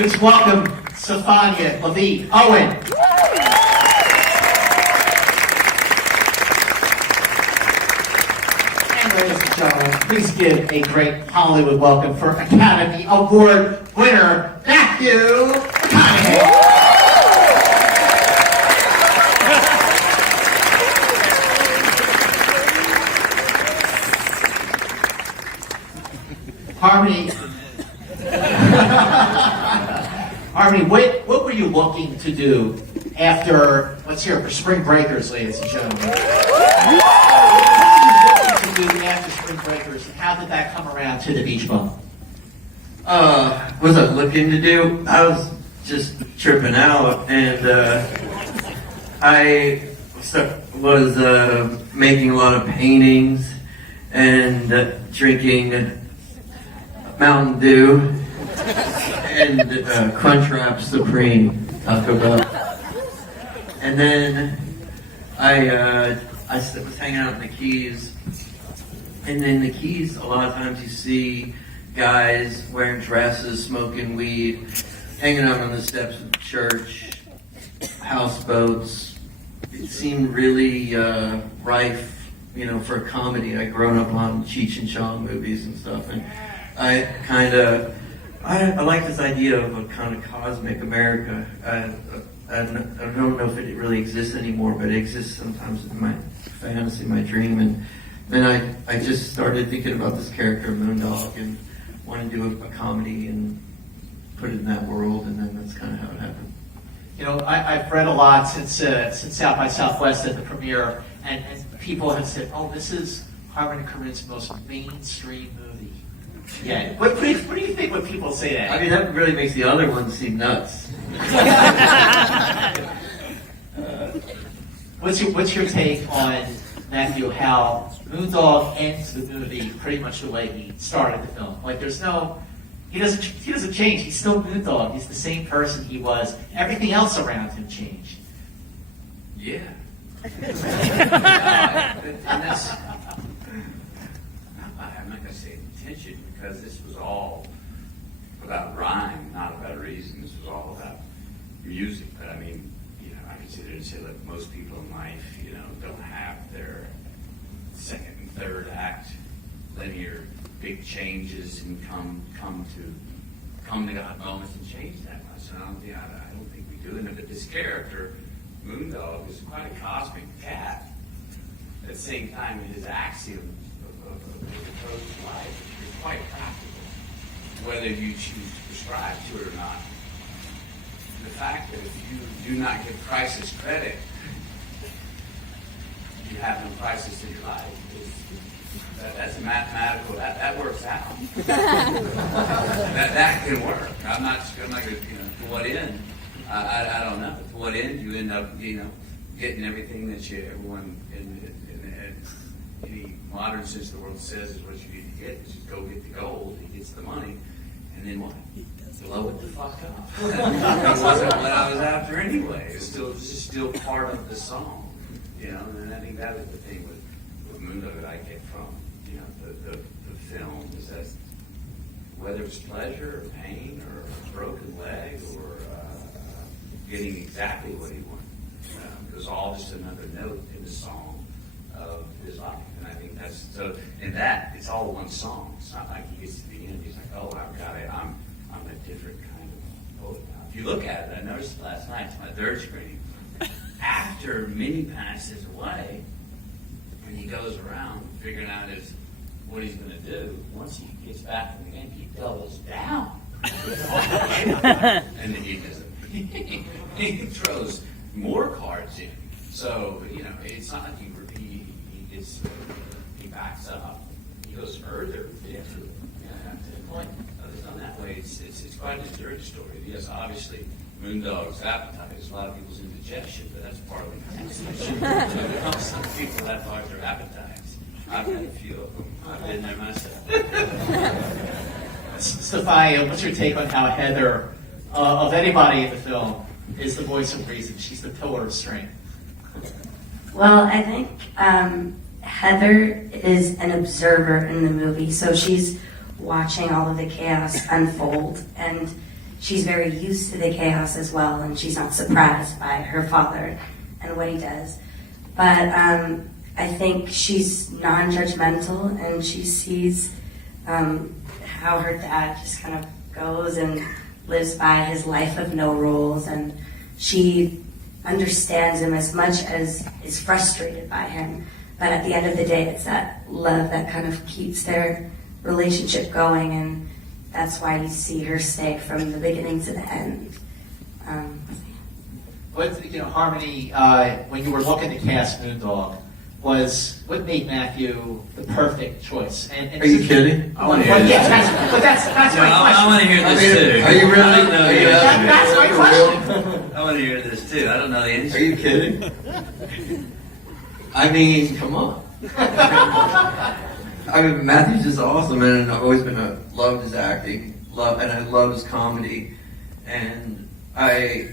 Please welcome Stefania LaVie Owen. And ladies and gentlemen, please give a great Hollywood welcome for Academy Award winner Matthew McConaughey. Harmony, what were you looking to do after, let's hear it for Spring Breakers, ladies and gentlemen. What were you looking to do after Spring Breakers, and how did that come around to the Beach Bum? What was I looking to do? I was just tripping out, and I was making a lot of paintings and drinking Mountain Dew and Crunchwrap Supreme Taco Bell. And then I was hanging out in the Keys, and in the Keys a lot of times you see guys wearing dresses, smoking weed, hanging out on the steps of the church, houseboats. It seemed really rife, for a comedy. I'd grown up on Cheech and Chong movies and stuff, and I like this idea of a kind of cosmic America. I don't know if it really exists anymore, but it exists sometimes in my fantasy, my dream. And then I just started thinking about this character, Moondog, and wanted to do a comedy and put it in that world, and then that's kind of how it happened. I've read a lot since South by Southwest at the premiere, and people have said, oh, this is Harmony Korine's most mainstream movie. Yeah. What do you think when people say that? I mean, that really makes the other ones seem nuts. What's your take on, Matthew, how Moondog ends the movie pretty much the way he started the film? Like, he doesn't change. He's still Moondog. He's the same person he was. Everything else around him changed. Yeah. And that's, I'm not going to say intention, because this was all about rhyme, not about reason. This was all about music. But I mean, I consider and say that most people in life, don't have their second and third act linear big changes and come to God moments and change that much. And I don't think we do. And but this character, Moondog, is quite a cosmic cat. At the same time, his axiom of approach to life is quite practical, whether you choose to prescribe to it or not. The fact that if you do not give crisis credit, you have no crisis in your life. That's mathematical. That works out. that can work. I'm not going to, to what end? I don't know. To what end you end up, getting everything that everyone in any modern sense of the world says is what you need to get. Just go get the gold. He gets the money, and then what? Blow it the fuck up. That wasn't what I was after anyway. It's still part of the song, And I think that is the thing with Moondog that I get from the film is that whether it's pleasure or pain or a broken leg or getting exactly what he wanted, it was all just another note in the song of his life. And I think that's so. In that, it's all one song. It's not like he gets to the end. He's like, oh, I've got it. I'm a different kind of poet now. If you look at it, I noticed it last night. It's my third screening. After Minnie passes away, and he goes around figuring out what he's going to do. Once he gets back in the game, he doubles down. And then he throws more cards in. So, it's not like he backs up. He goes further to the point. On that way, it's quite a dirty story. Yes, obviously, Moondog's appetite is a lot of people's indigestion, but that's part of the conversation. Some people that are their appetites. I've had a few of them. I've been there myself. Stefania, what's your take on how Heather, of anybody in the film, is the voice of reason? She's the pillar of strength. Well, I think Heather is an observer in the movie, so she's watching all of the chaos unfold, and she's very used to the chaos as well, and she's not surprised by her father and what he does. But I think she's non-judgmental, and she sees how her dad just kind of goes and lives by his life of no rules, and she understands him as much as is frustrated by him. But at the end of the day, it's that love that kind of keeps their relationship going, and that's why you see her stay from the beginning to the end. Harmony, when you were looking to cast Moondog, what made Matthew the perfect choice? And Are you kidding? I want to hear this. But that's my question. I want to hear this too. Are you really? I don't know the answer. That's my question. I want to hear this too. I don't know the answer. Are you kidding? I mean, come on. I mean, Matthew's just awesome, and I've always loved his acting, and I love his comedy, and I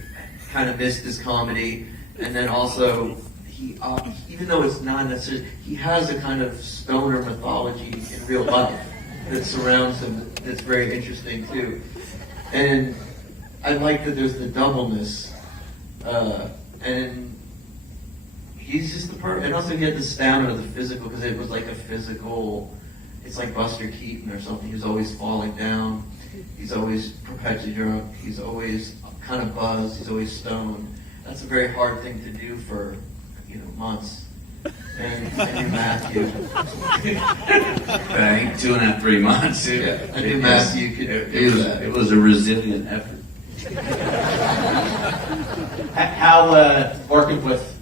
kind of missed his comedy, and then also he, even though it's not necessarily, he has a kind of stoner mythology in real life that surrounds him that's very interesting too, and I like that there's the doubleness, and he's just the perfect, and also he had the stamina, the physical, because it was like a physical, it's like Buster Keaton or something. He's always falling down. He's always perpetually drunk. He's always kind of buzzed. He's always stoned. That's a very hard thing to do for, months. And you're Matthew. Right, 2.5, 3 months. Yeah, I knew Matthew could do that. It was a resilient effort. How working with,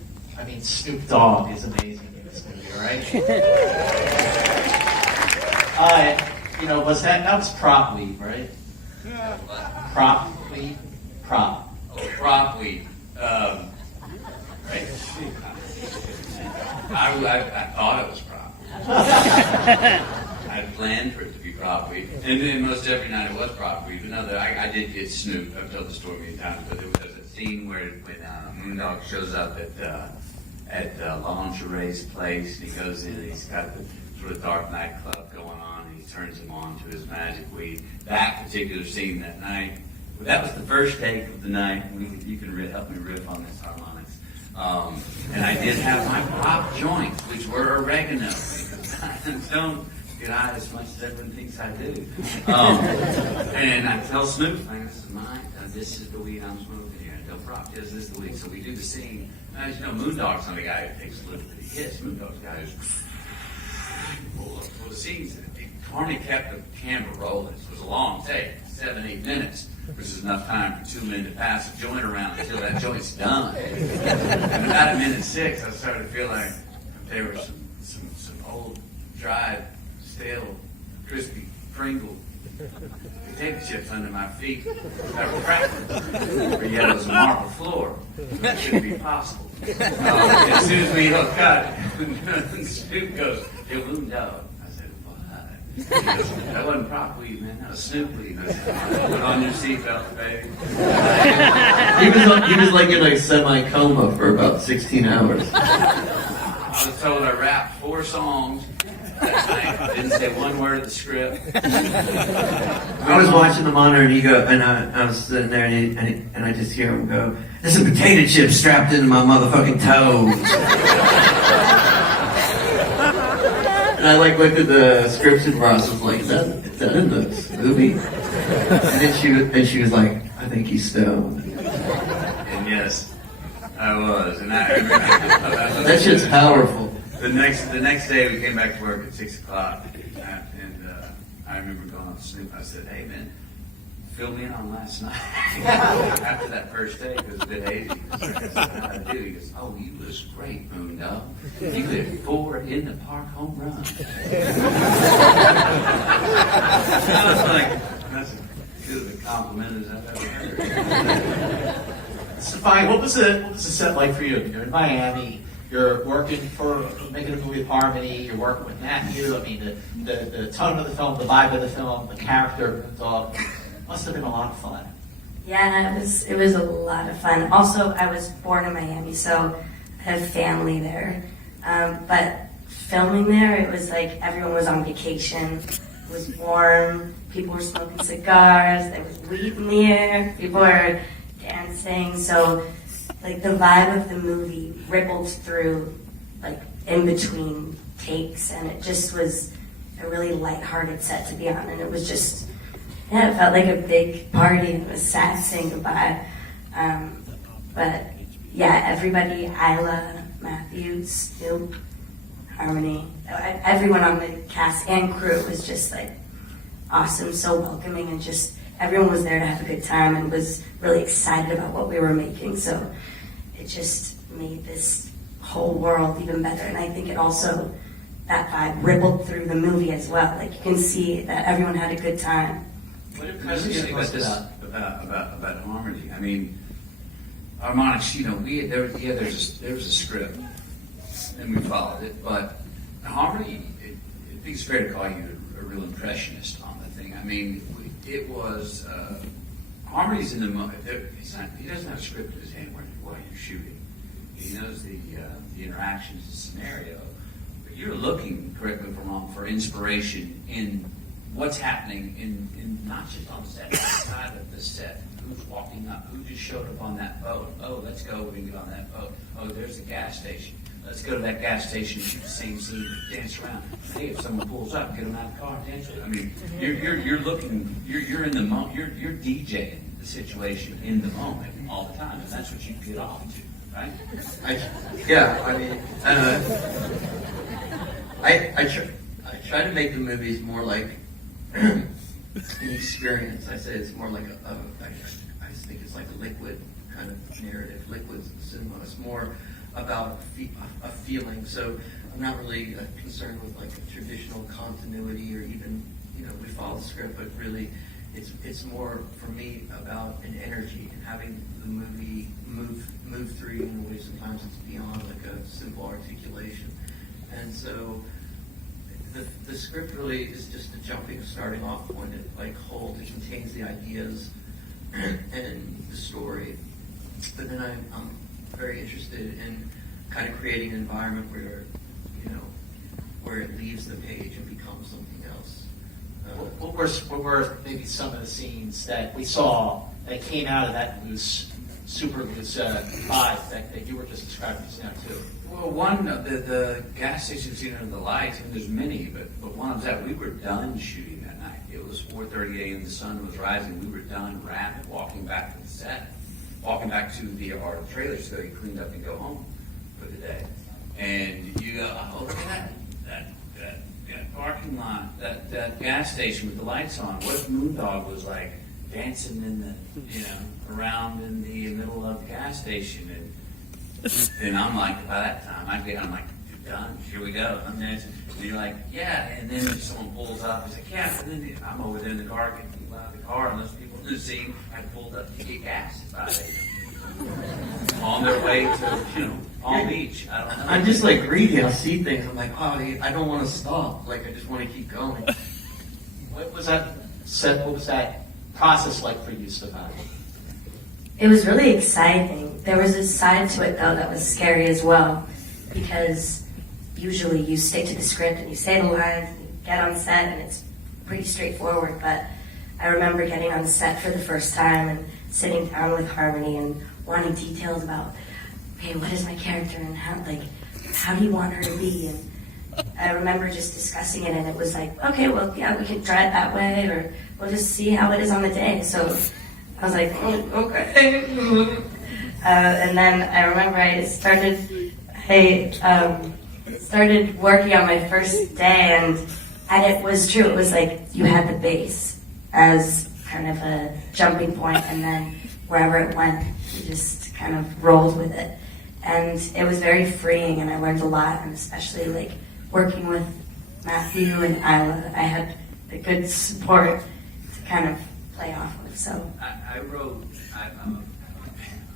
Snoop Dogg is amazing in this movie, right? Was that was prop weed, right? Prop weed? Prop. Oh, prop weed. Right. I thought it was prop. I planned for it to be prop weed. And then most every night it was prop weed. But no, I did get Snoop. I've told the story many times, but there was a scene when Moondog shows up at Lingerie's place, and he goes in and he's got the sort of dark nightclub going on, and he turns him on to his magic weed. That particular scene that night, that was the first take of the night. You can help me riff on this harmonics. And I did have my prop joints, which were oregano. Don't get high as much as everyone thinks I do. And I tell Snoop, this is mine. This is the weed I'm smoking here. Del Prop does this the weed. So we do the scene. As you know, Moondog's not a guy who takes a little bit of hits. Moondog's a guy who's full of scenes. Harmony kept the camera rolling. It was a long take, 7-8 minutes, which is enough time for 2 men to pass a joint around until that joint's done. And about 1:06, I started to feel like there were some old, dried, stale, crispy Pringle potato chips under my feet that were crackling. But yet it was a marble floor. That shouldn't be possible. As soon as we hooked cut, Snoop goes, "Hey, Moondog." I said, "What?" He goes, "That wasn't prop weed, man. That was Snoop weed." I said, "Put on your seatbelt, baby." He was like in a semi-coma for about 16 hours. I was told I rapped 4 songs. I didn't say one word of the script. I was watching the monitor, and I was sitting there, and I just hear him go, "There's some potato chips strapped into my motherfucking toes." And I looked at the scripts and Ross was like, "Is that in the movie?" And then she was like, "I think he's stoned." And yes, I was. And I remember That shit's powerful. The next day we came back to work at 6 o'clock, and I remember going up to Snoop. I said, "Hey man, fill me in on last night." After that first day, it was a bit hazy. I said, "How'd I do?" He goes, "Oh, you was great, Moondog. You hit 4 in the park home runs." I was like, "That's as good of a compliment as I've ever heard." Stefania, what was the set like for you? You're in Miami. You're working making a movie with Harmony. You're working with Matthew. The tone of the film, the vibe of the film, the character of Moondog must have been a lot of fun. Yeah, it was a lot of fun. Also, I was born in Miami, so I have family there. But filming there, it was like everyone was on vacation. It was warm. people were smoking cigars, there was weed in the air, people were dancing. So like the vibe of the movie rippled through like in between takes, and it just was a really lighthearted set to be on, and it was just, yeah, it felt like a big party, and it was sad saying goodbye. But yeah, everybody, Isla, Matthew, Snoop, Harmony, everyone on the cast and crew was just like awesome, so welcoming, and just everyone was there to have a good time and was really excited about what we were making. So it just made this whole world even better. And I think it also, that vibe rippled through the movie as well. Like you can see that everyone had a good time. What impressed me about this about Harmony? I mean, harmonics. You know, there was a script, and we followed it. But Harmony, I think it's fair to call you a real impressionist on the thing. I mean, it was Harmony's in the moment. He doesn't have a script in his hand while you're shooting. He knows the interactions, the scenario. But you're looking, correct me if I'm wrong, for inspiration in what's happening in not just on set, outside of the set. Who's walking up? Who just showed up on that boat? Oh, let's go. We can get on that boat. Oh, there's the gas station. Let's go to that gas station and shoot the same scene, dance around. Hey, if someone pulls up, get them out of the car, dance with them. I mean, you're looking, you're in the moment, you're DJing the situation in the moment all the time, and that's what you get off to, right? I try to make the movies more like an experience. I say it's more like I think it's like a liquid kind of narrative, liquid cinema. It's more about a feeling. So I'm not really concerned with like a traditional continuity or even, you know, we follow the script, but really it's more for me about an energy and having the movie move through you in a way sometimes it's beyond like a simple articulation. And so the script really is just a starting off point. It like holds, it contains the ideas and the story. But then I'm very interested in kind of creating an environment where, you know, where it leaves the page and becomes something else. What were maybe some of the scenes that we saw that came out of that loose, super loose vibe that you were just describing just now too? Well, one, the gas station scene under the lights, and there's many, but one of that, we were done shooting that night. It was 4:30 a.m., the sun was rising, we were done wrapping, walking back to the set, walking back to our trailer so they cleaned up and go home for the day. And you go, oh, look at that parking lot, that gas station with the lights on. What if Moondog was like dancing in the, around in the middle of the gas station? And I'm like, by that time, I'm like, you're done, here we go. I'm dancing. And you're like, yeah. And then someone pulls up, he's like, yeah. And then I'm over there in the car, getting people out of the car, and those people in the scene had pulled up to get gas at 5 a.m. on their way to, Palm Beach. I don't know. I'm just like greedy. I see things. I'm like, oh, I don't want to stop. Like, I just want to keep going. What was that process like for you, Stefania? It was really exciting. There was a side to it, though, that was scary as well, because usually you stick to the script and you say the lines and you get on set and it's pretty straightforward. But I remember getting on set for the first time and sitting down with Harmony and wanting details about, okay, what is my character and how do you want her to be? And I remember just discussing it, and it was like, okay, well, yeah, we can try it that way, or we'll just see how it is on the day. So I was like, oh, okay. And then I remember I started working on my first day, and it was true. It was like you had the base as kind of a jumping point, and then wherever it went, you just kind of rolled with it. And it was very freeing, and I learned a lot, and especially like working with Matthew and Isla, I had a good support to kind of play off with. So I'm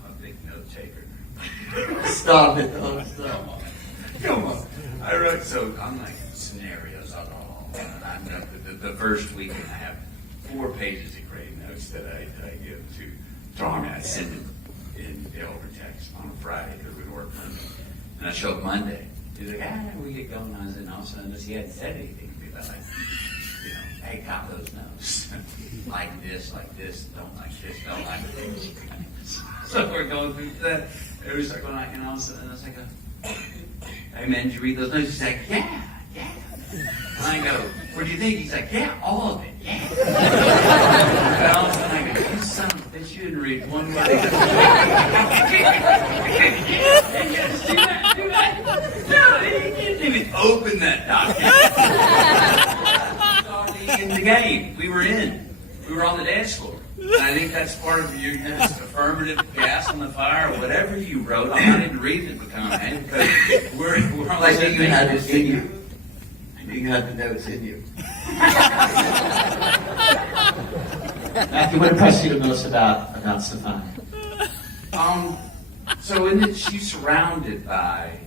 a big note taker. Stop it, though. Stop. Come on. I wrote, so I'm like scenarios on all. And I'm the first week, and I have 4 pages of great notes that I give to Harmony. I send it in over text on a Friday because we work Monday. And I show up Monday. He's like, we get going on it, and all of a sudden he hadn't said anything to me about like, hey, count those notes. Like this, don't like this, don't like this. So we're going through that. It was like, and all of a sudden I was like, hey man, did you read those notes? He's like, yeah. And I go, what do you think? He's like, yeah, all of it, yeah. And all of a sudden I go, you son of a bitch, you didn't read one word. Yes, do that. No, he didn't even open that document. In the game, we were on the dance floor. And I think that's part of your affirmative gas on the fire, or whatever you wrote. I'm not even reading it, McConaughey, because we're on Like the you had it in you. You had the notes in you. Matthew, what impressed you the most about Stefania? So in that she's surrounded by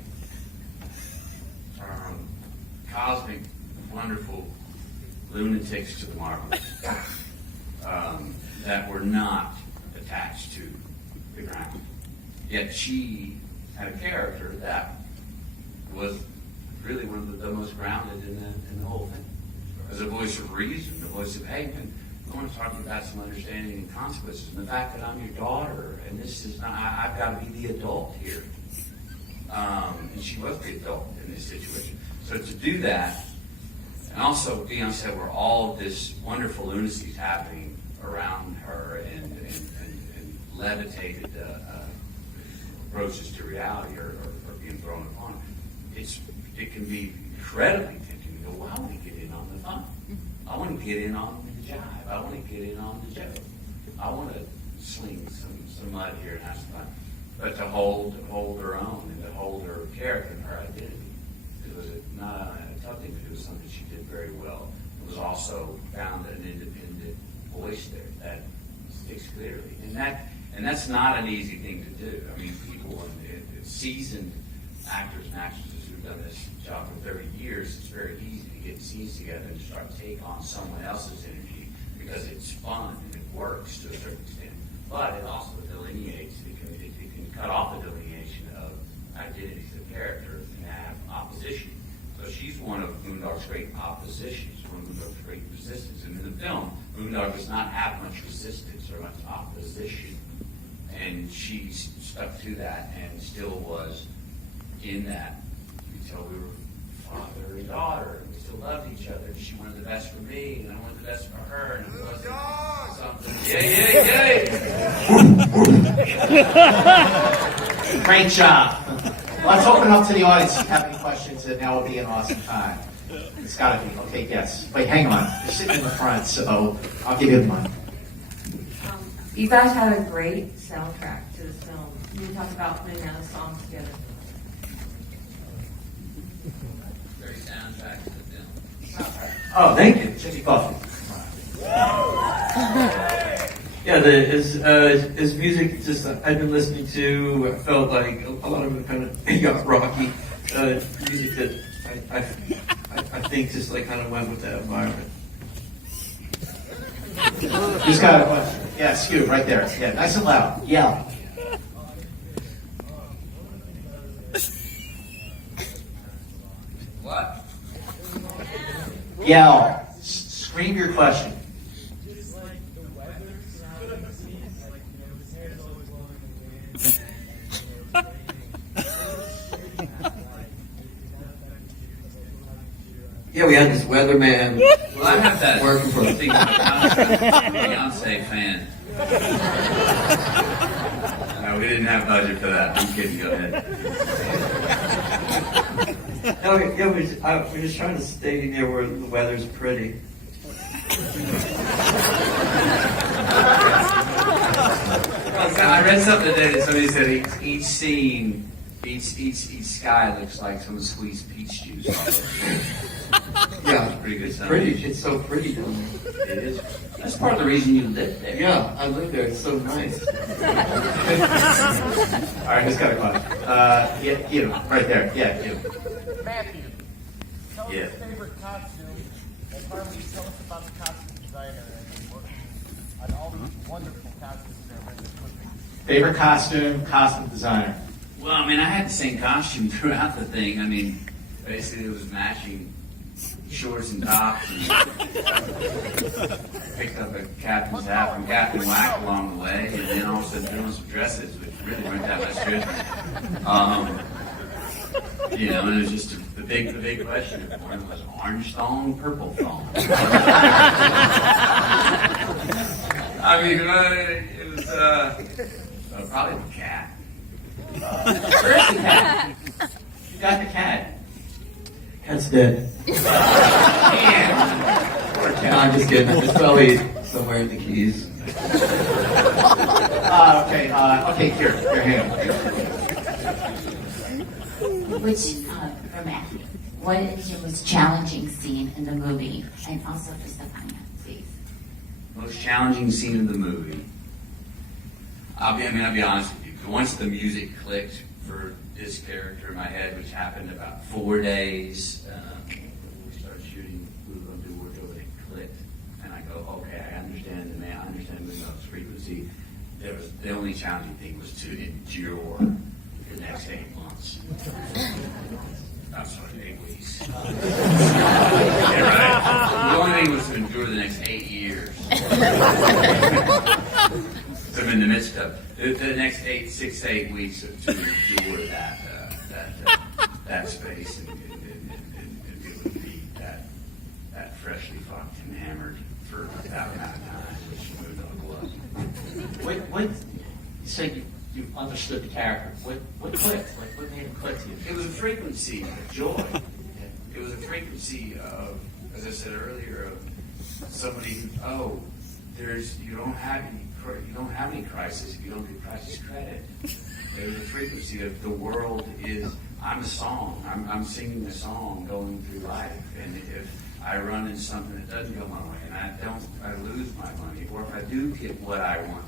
cosmic, wonderful lunatics to the marvelous that were not attached to the ground. Yet she had a character that was really one of the most grounded in the whole thing. As a voice of reason, the voice of, hey, man, I want to talk to you about some understanding and consequences, and the fact that I'm your daughter, and this is not, I've got to be the adult here. And she was the adult in this situation. So to do that, and also Deion said where all of this wonderful lunacy is happening around her and levitated approaches to reality are being thrown upon her. It can be incredibly tempting to go, well, I want to get in on the fun. I want to get in on the jive. I want to get in on the joke. I want to sling some mud here and have some fun. But to hold her own and to hold her character and her identity. It was not a tough thing, but it was something she did very well. It was also found an independent voice there that sticks clearly. And that's not an easy thing to do. I mean, people, seasoned actors and actresses who've done this job for 30 years, it's very easy to get scenes together and start to take on someone else's energy because it's fun and it works to a certain extent. But it also delineates, it can cut off the delineation of identities of characters and have opposition. So she's one of Moondogg's great oppositions, one of Moondogg's great resistance. And in the film, Moondog does not have much resistance or much opposition. And she stuck to that and still was in that until we were father and daughter, and we still loved each other. She wanted the best for me, and I wanted the best for her, and it wasn't something. Yeah. Great job. Let's open up to the audience if you have any questions, and now will be an awesome time. It's got to be. Okay, yes. Wait, hang on. You're sitting in the front, so I'll give you the mic. You guys had a great soundtrack to the film. Can you talk about putting out a song together? Great soundtrack to the film. Oh, thank you. Jimmy Buffett. Yeah, his music just I've been listening to. I felt like a lot of it kind of yacht rocky music that I think just like kind of went with that environment. Who's got a question? Yes, you, right there. Yeah, nice and loud. Yell. What? Yell. Scream your question. Yeah, we had this weatherman. Well, I have that Working for thing with I'm a Beyonce fan. No, we didn't have budget for that. I'm kidding. Go ahead. No, yeah, we're just trying to stay near where the weather's pretty. I read something today that somebody said each scene, each sky looks like someone squeezed peach juice. Yeah, That's pretty good. pretty. It's so pretty down there. It is. That's part of the reason you live there. Yeah, I live there. It's so nice. All right, who's got a question? Yeah, you, right there. Yeah, you. Matthew, tell us Yeah. your favorite costume, and Harmony, tell us about the costume designer and working on all these wonderful costumes that are in this movie. Favorite costume designer. Well, I mean, I had the same costume throughout the thing. I mean, basically it was matching shorts and tops. And picked up a captain's hat from Captain Whack along the way, and then all of a sudden put on some dresses, which really weren't that much good. You know, and it was just the big question of one was orange thong, purple thong. I mean, it was probably the cat. Where's the cat? You got the cat. Cat's dead. Man. Poor No, cat. I'm just kidding. It's probably somewhere in the Keys. Okay, here, hang on. Which, romantic, what is your most challenging scene in the movie? And also for Stefania, please. Most challenging scene in the movie. I'll be honest with you. Once the music clicked for this character in my head, which happened about 4 days, when we started shooting, we were going to do work over it clicked, and I go, okay, I understand the man, I understand Moondog's frequency. The only challenging thing was to endure the next 8 months. I'm sorry, 8 weeks. Yeah, right. The only thing was to endure the next 8 years. So I'm in the midst of the next 6 to 8 weeks to endure that space and be able to be that freshly fucked and hammered for that amount of time, which Moondog was. What? You said you understood the character. What clicked? Like, what made him click to you? It was a frequency of joy. It was a frequency of, as I said earlier, of somebody who, you don't have any crisis if you don't give crisis credit. There was a frequency of the world is, I'm a song. I'm singing a song going through life, and if I run into something that doesn't go my way, and I lose my money, or if I do get what I want,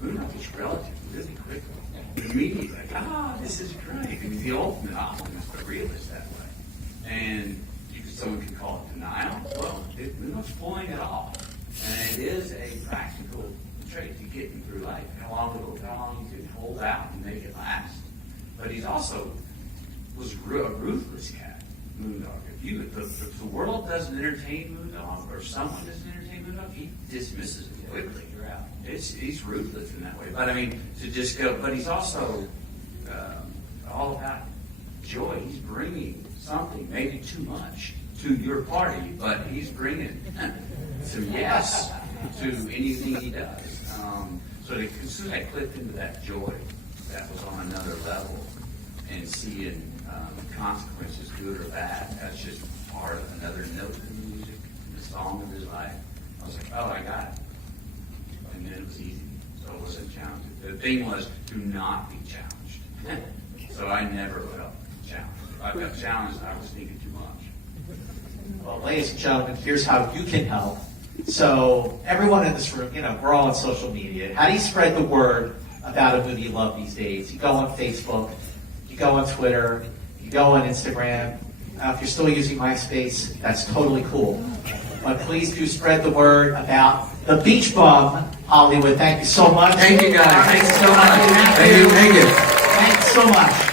Moondog gets relative really quickly. Immediately, like, this is great. I mean, the ultimate optimist, but realist that way. And someone can call it denial. Well, Moondog's pulling it off. And it is a practical trait to getting through life. How long you can hold out and make it last. But he's also was a ruthless cat, Moondog. If the world doesn't entertain Moondog, or someone doesn't entertain Moondog, he dismisses it quickly. You're out. He's ruthless in that way. But I mean, to just go. But he's also all about joy. He's bringing something, maybe too much, to your party, but he's bringing some yes to anything he does. So as soon as I clicked into that joy, that was on another level, and seeing consequences, good or bad, that's just part of another note in the music, the song of his life. I was like, I got it. And then it was easy. So it wasn't challenging. The thing was, do not be challenged. So I never felt challenged. If I got challenged, I was thinking too much. Well, ladies and gentlemen, here's how you can help. So everyone in this room, we're all on social media. How do you spread the word about a movie you love these days? You go on Facebook, you go on Twitter, you go on Instagram. If you're still using MySpace, that's totally cool. But please do spread the word about The Beach Bum Hollywood. Thank you so much. Thank you, guys. Thanks so much. Thank you. Thanks so much.